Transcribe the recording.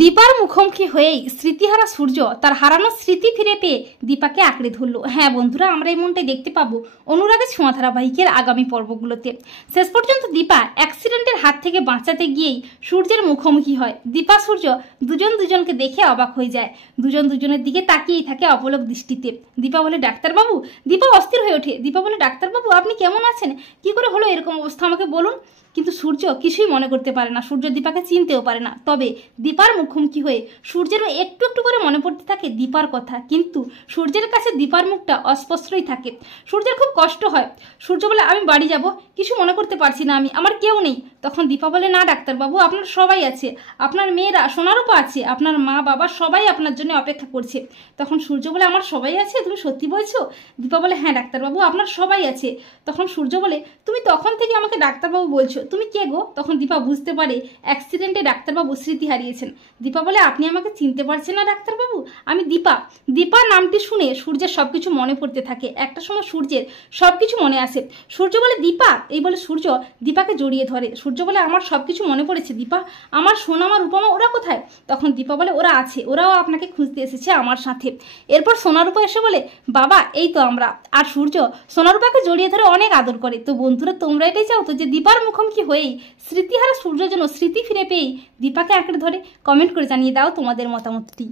দীপার মুখোমুখি হয়েই স্মৃতিহারা সূর্য তার হারানো স্মৃতি ফিরে পেয়ে দীপাকে আঁকড়ে ধরল। হ্যাঁ বন্ধুরা, আমরা এই মনটাই দেখতে পাবো অনুরাগের ছোঁয়া ধারাবাহিকের আগামী পর্বগুলোতে। শেষ পর্যন্ত দীপা অ্যাক্সিডেন্টের হাত থেকে বাঁচাতে গিয়েই সূর্যের মুখোমুখি হয়। দীপা সূর্য দুজন দুজনকে দেখে অবাক হয়ে যায়, দুজন দুজনের দিকে তাকিয়েই থাকে অপলক দৃষ্টিতে। দীপা বলে ডাক্তারবাবু। দীপা অস্থির হয়ে ওঠে। দীপা বলে ডাক্তারবাবু আপনি কেমন আছেন? কি করে হলো এরকম অবস্থা আমাকে বলুন। কিন্তু সূর্য কিছুই মনে করতে পারে না, সূর্য দীপাকে চিনতেও পারে না। তবে দীপার মুখোমুখি হয়ে সূর্যেরও একটু একটু করে মনে পড়তে থাকে দীপার কথা, কিন্তু সূর্যের কাছে দীপার মুখটা অস্পষ্টই থাকে। সূর্যের খুব কষ্ট হয়। সূর্য বলে আমি বাড়ি যাব, কিছু মনে করতে পারছি না, আমার কেউ নেই। তখন দীপা বলে না ডাক্তারবাবু, আপনার সবাই আছে, আপনার মেয়েরা সোনারূপা আছে, আপনার মা বাবা সবাই আপনার জন্য অপেক্ষা করছে। তখন সূর্য বলে আমার সবাই আছে, তুমি সত্যি বলছো? দীপা বলে হ্যাঁ ডাক্তারবাবু, আপনার সবাই আছে। তখন সূর্য বলে তুমি তখন থেকে আমাকে ডাক্তারবাবু বলছো, তুমি কে গো? তখন দীপা বুঝতে পারে অ্যাক্সিডেন্টে ডাক্তারবাবু স্মৃতি হারিয়েছেন। দীপা বলে আপনি আমাকে চিনতে পারছেন না ডাক্তারবাবু, আমি দীপা। দীপা নামটি শুনে সূর্যের সবকিছু মনে পড়তে থাকে। একটা সময় সূর্যের সবকিছু মনে আসে। সূর্য বলে দীপা, এই বলে সূর্য দীপাকে জড়িয়ে ধরে। সূর্য বলে আমার সবকিছু মনে পড়েছে দীপা, আমার সোনা আমার রূপমা ওরা কোথায়? তখন দীপা বলে ওরা আছে, ওরাও আপনাকে খুঁজতে এসেছে আমার সাথে। এরপর সোনারূপা এসে বলে বাবা এই তো আমরা। আর সূর্য সোনারূপাকে জড়িয়ে ধরে অনেক আদর করে। তো বন্ধুরা, তোমরা এটাই চাও তো যে দীপার মুখোমুখি হয়েই স্মৃতিহারা সূর্য যেন স্মৃতি ফিরে পেয়েই দীপাকে আঁকড়ে ধরে? কমেন্ট করে জানিয়ে দাও তোমাদের মতামতটি।